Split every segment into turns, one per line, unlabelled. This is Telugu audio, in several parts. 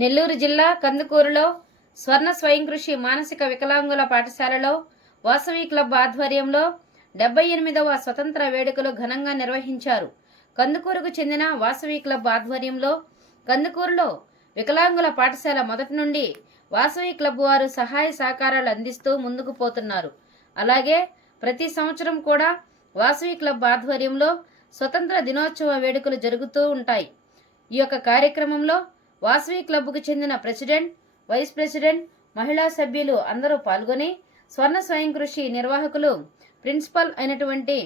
నెల్లూరు జిల్లా కందుకూరులో స్వర్ణ స్వయం కృషి మానసిక వికలాంగుల పాఠశాలలో వాసవి క్లబ్ ఆధ్వర్యంలో డెబ్బై ఎనిమిదవ స్వతంత్ర వేడుకలు ఘనంగా నిర్వహించారు. కందుకూరుకు చెందిన వాసవి క్లబ్ ఆధ్వర్యంలో కందుకూరులో వికలాంగుల పాఠశాల మొదటి నుండి వాసవి క్లబ్ వారు సహాయ సహకారాలు అందిస్తూ ముందుకు పోతున్నారు. అలాగే ప్రతి సంవత్సరం కూడా వాసవి క్లబ్ ఆధ్వర్యంలో స్వతంత్ర దినోత్సవ వేడుకలు జరుగుతూ ఉంటాయి. ఈ యొక్క కార్యక్రమంలో వాసవి క్లబ్కు చెందిన ప్రెసిడెంట్ వైస్ ప్రెసిడెంట్ మహిళా సభ్యులు అందరూ పాల్గొని స్వర్ణ స్వయం కృషి నిర్వాహకులు ప్రిన్సిపల్ అయినటువంటి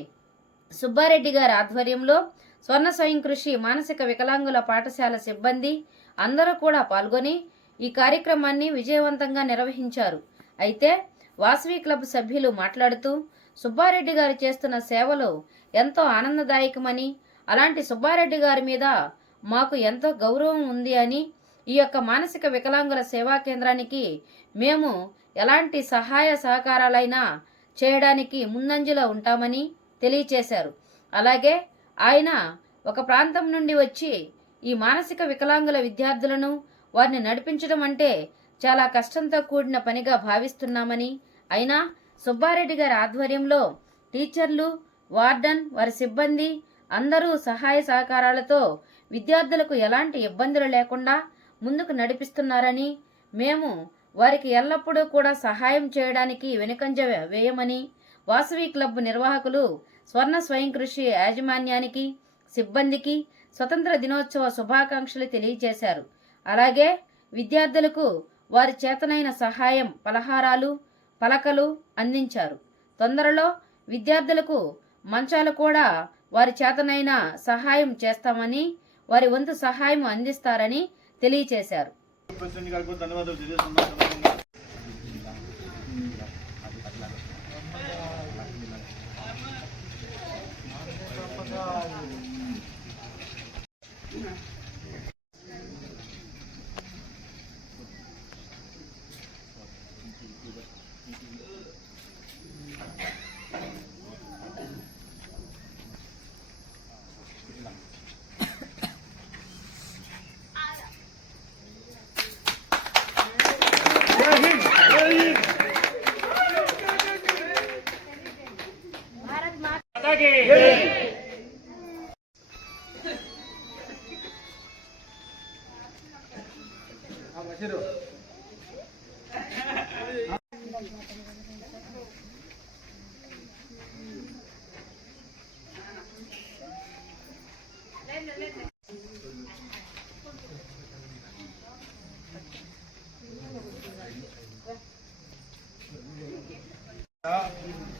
సుబ్బారెడ్డి గారి ఆధ్వర్యంలో స్వర్ణ స్వయం కృషి మానసిక వికలాంగుల పాఠశాల సిబ్బంది అందరూ కూడా పాల్గొని ఈ కార్యక్రమాన్ని విజయవంతంగా నిర్వహించారు. అయితే వాసవి క్లబ్ సభ్యులు మాట్లాడుతూ సుబ్బారెడ్డి గారు చేస్తున్న సేవలు ఎంతో ఆనందదాయకమని అలాంటి సుబ్బారెడ్డి గారి మీద మాకు ఎంతో గౌరవం ఉంది అని ఈ యొక్క మానసిక వికలాంగుల సేవా కేంద్రానికి మేము ఎలాంటి సహాయ సహకారాలైనా చేయడానికి ముందంజలో ఉంటామని తెలియచేశారు. అలాగే ఆయన ఒక ప్రాంతం నుండి వచ్చి ఈ మానసిక వికలాంగుల విద్యార్థులను వారిని నడిపించడం అంటే చాలా కష్టంతో కూడిన పనిగా భావిస్తున్నామని అయినా సుబ్బారెడ్డి గారి ఆధ్వర్యంలో టీచర్లు వార్డన్ వారి సిబ్బంది అందరూ సహాయ సహకారాలతో విద్యార్థులకు ఎలాంటి ఇబ్బందులు లేకుండా ముందుకు నడిపిస్తున్నారని మేము వారికి ఎల్లప్పుడూ కూడా సహాయం చేయడానికి వెనుకంజ వేయమని వాసవి క్లబ్ నిర్వాహకులు స్వర్ణ స్వయం కృషి యాజమాన్యానికి సిబ్బందికి స్వతంత్ర దినోత్సవ శుభాకాంక్షలు తెలియజేశారు. అలాగే విద్యార్థులకు వారి చేతనైన సహాయం పలహారాలు పలకలు అందించారు. తొందరలో విద్యార్థులకు మంచాలు కూడా వారి చేతనైన సహాయం చేస్తామని వారి వంతు సహాయం అందిస్తారని తెలియచేశారు.
ప్రెసిడెంట్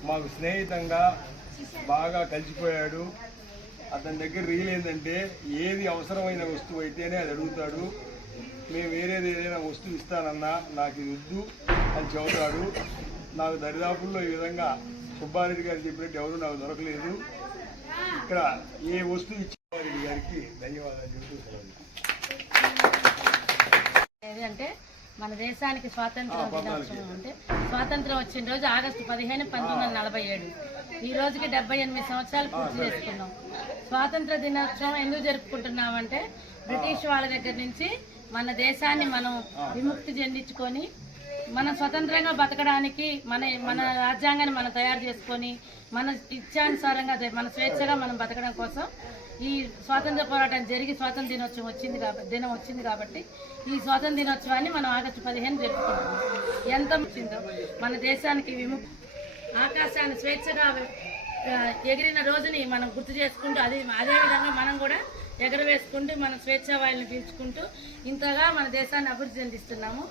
మాకు స్నేహితంగా బాగా కలిసిపోయాడు. అతని దగ్గర రీల్ ఏంటంటే ఏది అవసరమైన వస్తువు అయితేనే అది అడుగుతాడు. మేము వేరేది ఏదైనా వస్తువు ఇస్తానన్నా నాకు ఇది వద్దు అని చెబుతాడు. నాకు దరిదాపుల్లో ఈ విధంగా సుబ్బారెడ్డి గారు చెప్పినట్టు ఎవరు నాకు దొరకలేదు. ఇక్కడ ఏ వస్తువు ఇచ్చారెడ్డి గారికి ధన్యవాదాలు చెబుతూ
అంటే మన దేశానికి స్వాతంత్రం. దినోత్సవం అంటే స్వాతంత్రం వచ్చిన రోజు ఆగస్టు పదిహేను పంతొమ్మిది వందల నలభై ఏడు. ఈ రోజుకి డెబ్బై ఎనిమిది సంవత్సరాలు పూర్తి చేసుకున్నాం. స్వాతంత్ర దినోత్సవం ఎందుకు జరుపుకుంటున్నామంటే బ్రిటిష్ వాళ్ళ దగ్గర నుంచి మన దేశాన్ని మనం విముక్తి చెందించుకొని మనం స్వతంత్రంగా బతకడానికి మన మన రాజ్యాంగాన్ని మనం తయారు చేసుకొని మన ఇచ్చానుసారంగా మన స్వేచ్ఛగా మనం బతకడం కోసం ఈ స్వాతంత్ర పోరాటం జరిగి స్వాతంత్ర దినోత్సవం వచ్చింది కాబట్టి దినం వచ్చింది కాబట్టి ఈ స్వాతంత్ర దినోత్సవాన్ని మనం ఆగస్టు పదిహేను జరుపుకుంటాం ఎంత వచ్చిందో మన దేశానికి విము ఆకాశాన్ని స్వేచ్ఛగా ఎగిరిన రోజుని మనం గుర్తు చేసుకుంటూ అదే అదే విధంగా మనం కూడా ఎగరవేసుకుంటూ మన స్వేచ్ఛా వాయువుని పీల్చుకుంటూ ఇంతగా మన దేశాన్ని అభివృద్ధి చెందిస్తున్నాము.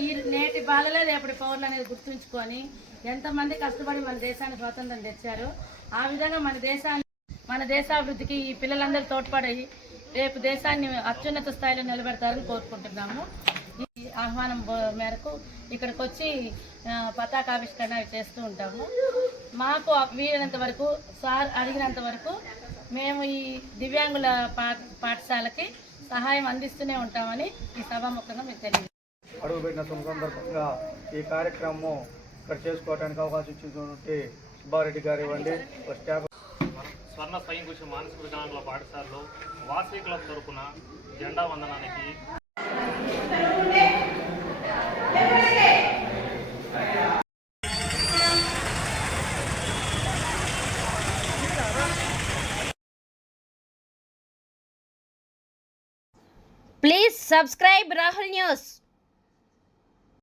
ఈ నేటి బాలలే రేపటి పౌరులు అనేది గుర్తుంచుకొని ఎంతమంది కష్టపడి మన దేశాన్ని స్వాతంత్రం తెచ్చారు ఆ విధంగా మన దేశాన్ని మన దేశాభివృద్ధికి ఈ పిల్లలందరూ తోడ్పడి రేపు దేశాన్ని అత్యున్నత స్థాయిలో నిలబెడతారని కోరుకుంటున్నాము. ఈ ఆహ్వానం మేరకు ఇక్కడికి వచ్చి పతాకావిష్కరణ చేస్తూ ఉంటాము. మాకు వీలైనంత వరకు సార్ అడిగినంత వరకు మేము ఈ దివ్యాంగుల పా పాఠశాలకి సహాయం అందిస్తూనే ఉంటామని ఈ సభాముఖంగా మీకు తెలియదు
అడుగుపెట్టిన సందర్భంగా ఈ కార్యక్రమం ఇక్కడ చేసుకోవడానికి అవకాశం ఇచ్చినటువంటి సుబ్బారెడ్డి గారు ఇవ్వండి. స్టాఫ్
స్వర్ణ స్వయం కృషి మానసిక వికలాంగుల పాఠశాలలో వాసవి క్లబ్ తరపున జెండా వందనానికి
ప్లీజ్ సబ్స్క్రైబ్ రాహుల్ న్యూస్